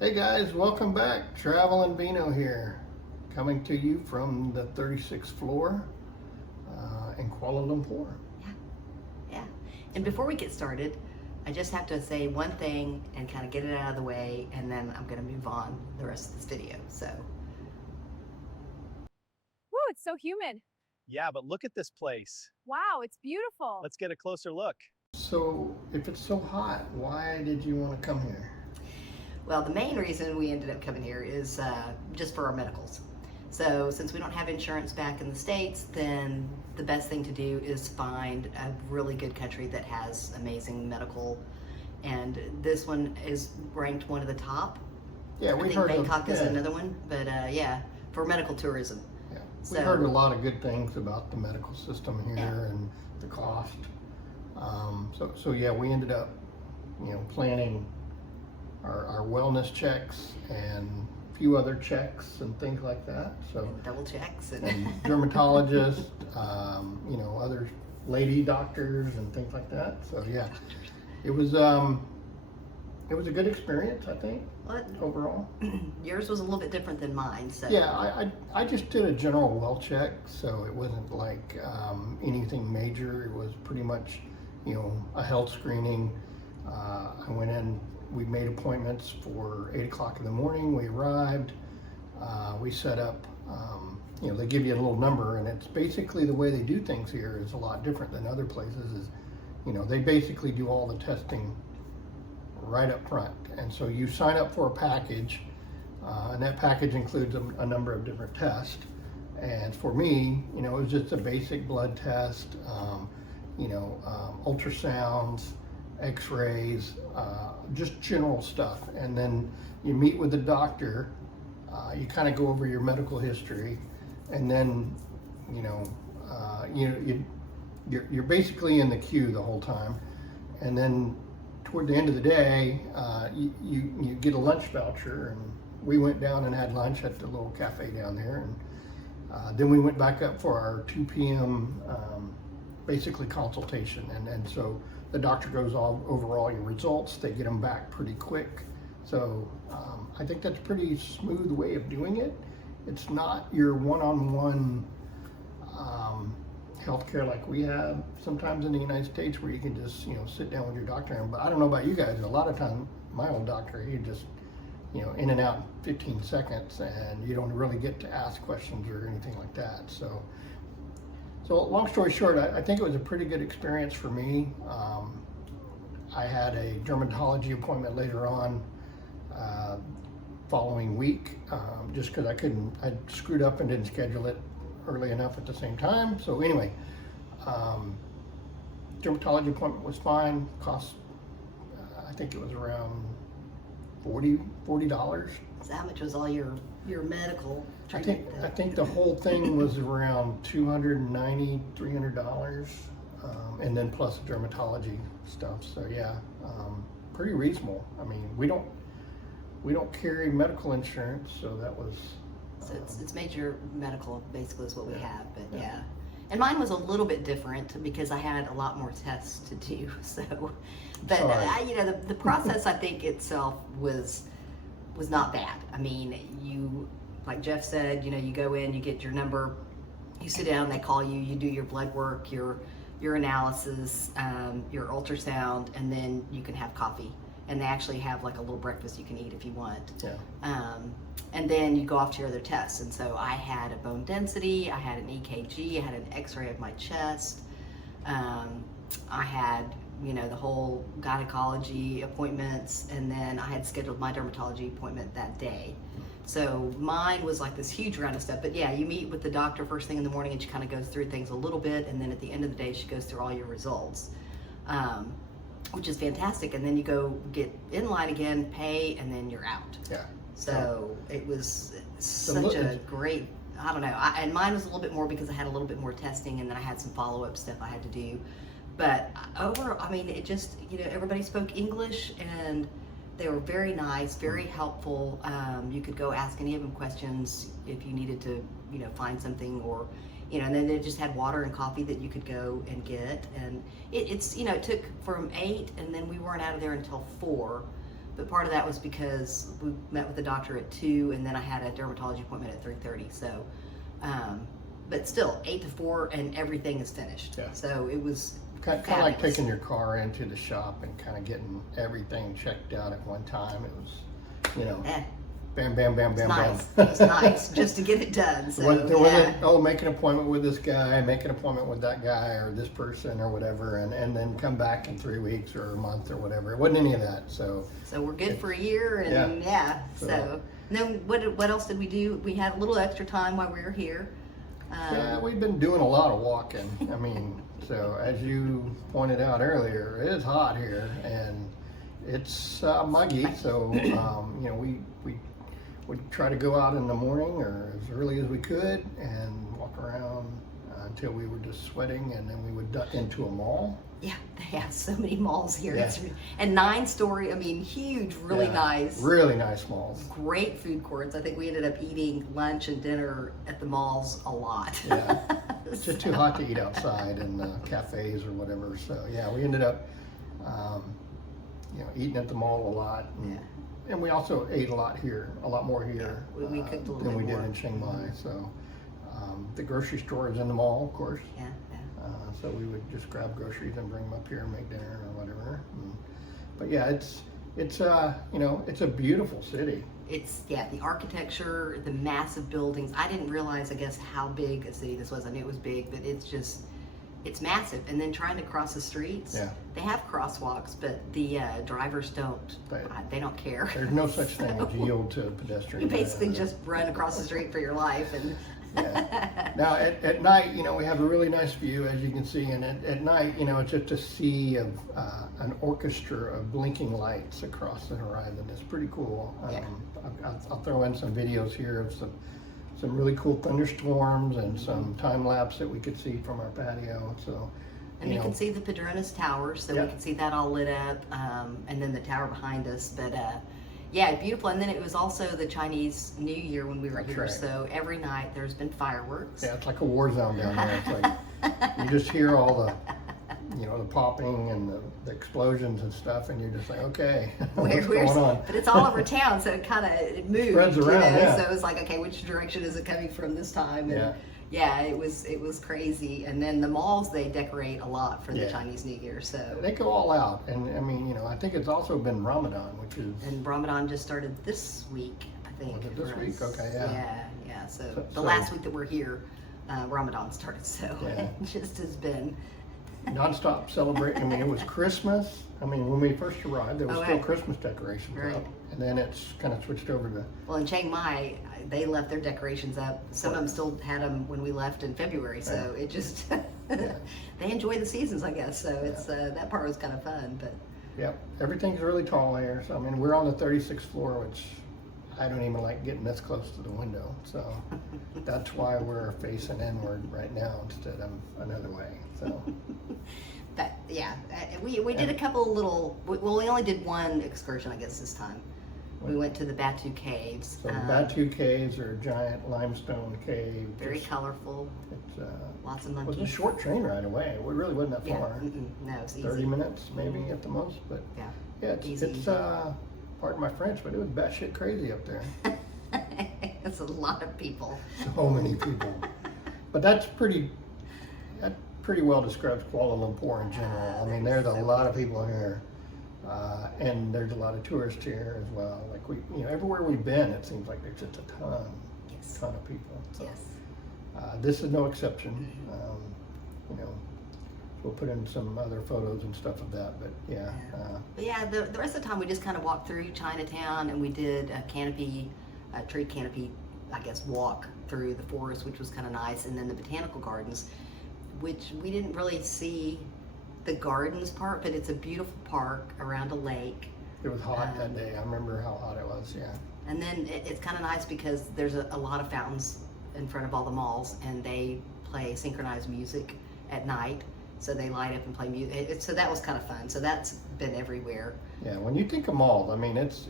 Hey guys, welcome back. Traveling Vino here, coming to you from the 36th floor in Kuala Lumpur. Yeah, yeah. And before we get started, I just have to say one thing and kind of get it out of the way, and then I'm going to move on the rest of this video. So, Woo, it's so humid. Yeah, but look at this place. Wow, it's beautiful. Let's get a closer look. So, if it's so hot, why did you want to come here? well, the main reason we ended up coming here is just for our medicals. So, since we don't have insurance back in the States, then the best thing to do is find a really good country that has amazing medical. And this one is ranked one of the top. Yeah, I we think heard Bangkok is yeah, another one, but yeah, for medical tourism. yeah. We So- heard a lot of good things about the medical system here Yeah. and the cost. So yeah, we ended up, planning our wellness checks and a few other checks and things like that. So. Double checks And dermatologists, other lady doctors and things like that. So yeah, it was a good experience, I think, What? overall. Yours was a little bit different than mine, so. Yeah, I just did a general well check, so it wasn't like anything major. It was pretty much, a health screening. I went in, we made appointments for 8 o'clock in the morning. We arrived, we set up, they give you a little number, and it's basically the way they do things here is a lot different than other places. Is, they basically do all the testing right up front, and so you sign up for a package, and that package includes a number of different tests. And for me, it was just a basic blood test, ultrasounds, x-rays, just general stuff. And then you meet with the doctor, you kind of go over your medical history, and then, you're basically in the queue the whole time. And then toward the end of the day, you get a lunch voucher, and we went down and had lunch at the little cafe down there. And then we went back up for our 2 p.m. Basically consultation. And so the doctor goes over all your results. They get them back pretty quick. So I think that's a pretty smooth way of doing it. It's not your one-on-one healthcare like we have sometimes in the United States, where you can just sit down with your doctor. But I don't know about you guys, a lot of times my old doctor, he just in and out in 15 seconds, and you don't really get to ask questions or anything like that. So long story short, I think it was a pretty good experience for me. I had a dermatology appointment later on following week, just because I screwed up and didn't schedule it early enough at the same time. So anyway, dermatology appointment was fine. Cost, I think it was around $40. So how much was all your medical treatment? I think the whole thing was around $290, $300, and then plus the dermatology stuff. So yeah, pretty reasonable. I mean, we don't carry medical insurance, so that was. So it's major medical, basically, is what we have, but yeah. And mine was a little bit different because I had a lot more tests to do. So, but the process, I think itself was not bad. I mean, like Jeff said, you go in, you get your number, you sit down, they call you, you do your blood work, your analysis, your ultrasound, and then you can have coffee. And they actually have like a little breakfast you can eat if you want. Yeah. And then you go off to your other tests. And so I had a bone density, I had an EKG, I had an x-ray of my chest. I had, the whole gynecology appointments, and then I had scheduled my dermatology appointment that day. So mine was like this huge round of stuff. But yeah, you meet with the doctor first thing in the morning, and she kind of goes through things a little bit, and then at the end of the day, she goes through all your results. Which is fantastic. And then you go get in line again, pay, and then you're out. Yeah. So it was such a great, I don't know. And mine was a little bit more because I had a little bit more testing, and then I had some follow-up stuff I had to do. But overall, I mean, it just, everybody spoke English, and they were very nice, very helpful. You could go ask any of them questions if you needed to, find something, or and then they just had water and coffee that you could go and get. And it took from 8, and then we weren't out of there until 4. but part of that was because we met with the doctor at 2, and then I had a dermatology appointment at 3:30. So, but still 8 to 4, and everything is finished. Yeah. So it was Kind of like taking your car into the shop and kind of getting everything checked out at one time. It was, you know, bam, bam, bam, bam, nice. bam. It was nice just to get it done. So There wasn't, oh, make an appointment with this guy, make an appointment with that guy or this person or whatever, and then come back in 3 weeks or a month or whatever. It wasn't any of that. So we're good for a year, and so and then what else did we do? We had a little extra time while we were here. Yeah, we've been doing a lot of walking. I mean, so as you pointed out earlier, it is hot here and it's muggy. So you know, we would try to go out in the morning or as early as we could and walk around until we were just sweating, and then we would duck into a mall. Yeah, they have so many malls here. Yeah. And 9-story, I mean, huge, really nice. Really nice malls. Great food courts. I think we ended up eating lunch and dinner at the malls a lot. Yeah, it's just too hot to eat outside in cafes or whatever. So yeah, we ended up, you know, eating at the mall a lot. And we also ate a lot here, a lot more here we cooked a little than bit we more. did in Chiang Mai. So the grocery store is in the mall, of course. Yeah. So we would just grab groceries and bring them up here and make dinner or whatever. But yeah, it's you know, it's a beautiful city. It's, the architecture, the massive buildings. I didn't realize, I guess, how big a city this was. I knew it was big, but it's massive. And then trying to cross the streets, they have crosswalks, but the drivers don't. They don't care. There's no such thing as yield to pedestrians. You basically just run across the street for your life. And Now at night, you know, we have a really nice view, as you can see, and at night, you know, it's just a sea of an orchestra of blinking lights across the horizon. It's pretty cool. I'll throw in some videos here of some really cool thunderstorms and some time lapse that we could see from our patio. So, and you can see the Padrones Tower, so we can see that all lit up, and then the tower behind us. But yeah, beautiful. And then it was also the Chinese New Year when we were here. Right. So every night there's been fireworks. Yeah, it's like a war zone down there. It's like you just hear all the, you know, the popping and the explosions and stuff, and you're just like, okay, what's going on? But it's all over town, so it moved. Spreads around, you know? So it's like, okay, which direction is it coming from this time? And it was crazy. And then the malls, they decorate a lot for the Chinese New Year. So they go all out, and I mean, you know, I think it's also been Ramadan, which is. And Ramadan just started this week, I think. Was it this week? Okay, Yeah. So the last week that we're here, Ramadan started. So it just has been nonstop celebrating. I mean, it was Christmas. I mean, when we first arrived, there was still Christmas decorations up, and then it's kind of switched over to. Well, in Chiang Mai, they left their decorations up. Some of them still had them when we left in February. So it just they enjoy the seasons, I guess. So it's that part was kind of fun, but. Yep, everything's really tall here. So I mean, we're on the 36th floor, which I don't even like getting this close to the window. So that's why we're facing inward right now instead of another way. So. But we did a couple of little. Well, we only did one excursion, I guess, this time. We went to the Batu Caves. So the Batu Caves are a giant limestone cave. Very colorful. It's lots of it monkeys. was a short train ride away. It really wasn't that far. No, it's easy. 30 minutes maybe at the most. But it's pardon my French, but it was batshit crazy up there. It's a lot of people. So many people. But that pretty well describes Kuala Lumpur in general. I mean, there's a lot of people here. And there's a lot of tourists here as well. Like everywhere we've been, it seems like there's just a ton of people. So, this is no exception. You know, we'll put in some other photos and stuff of that. But the rest of the time we just kind of walked through Chinatown, and we did a tree canopy, I guess, walk through the forest, which was kind of nice, and then the botanical gardens, which we didn't really see the gardens part, but it's a beautiful park around a lake. It was hot that day. I remember how hot it was. Yeah. And then it's kind of nice because there's a lot of fountains in front of all the malls, and they play synchronized music at night. So they light up and play music. So that was kind of fun. So that's been everywhere. Yeah. When you think of malls, I mean, it's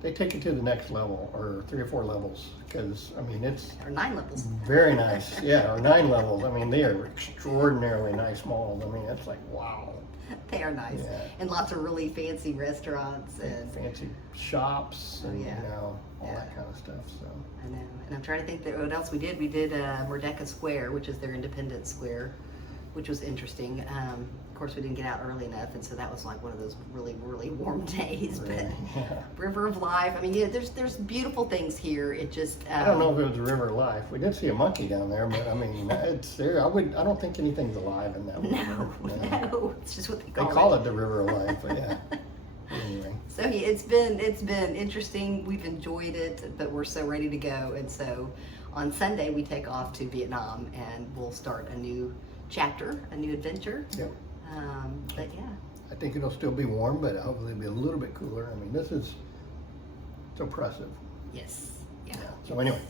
they take it to the next level, or 3 or 4 levels, because I mean it's Or 9 levels. very nice. Yeah, or 9 levels. I mean they are extraordinarily nice malls. I mean it's like wow. They are nice. Yeah. And lots of really fancy restaurants and Fancy shops and yeah. you know all Yeah. that kind of stuff. So I know. And I'm trying to think that what else we did. We did Merdeka Square, which is their Independence Square, which was interesting. Of course, we didn't get out early enough, and so that was like one of those really, really warm days. really, But yeah. River of Life. I mean, yeah, there's beautiful things here. It just I don't know if it was a river of life. We did see a monkey down there, but I mean it's there. I don't think anything's alive in that river. No, it's just what they They call call it the river of life, but yeah. Anyway. So yeah, it's been interesting. We've enjoyed it, but we're so ready to go. And so on Sunday we take off to Vietnam, and we'll start a new chapter, a new adventure. Yep. But yeah, I think it'll still be warm, but hopefully it'll be a little bit cooler. I mean, it's oppressive. yes, yeah, Yeah. So anyway.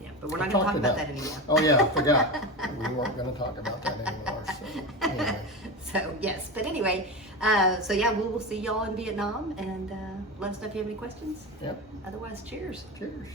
yeah. But we're not I going to talk talked about it that up. anymore. Oh yeah, I forgot. We weren't going to talk about that anymore. So anyway. So yes, but anyway, so yeah, we will see y'all in Vietnam, and let us know if you have any questions. Yep. Otherwise, cheers. Cheers.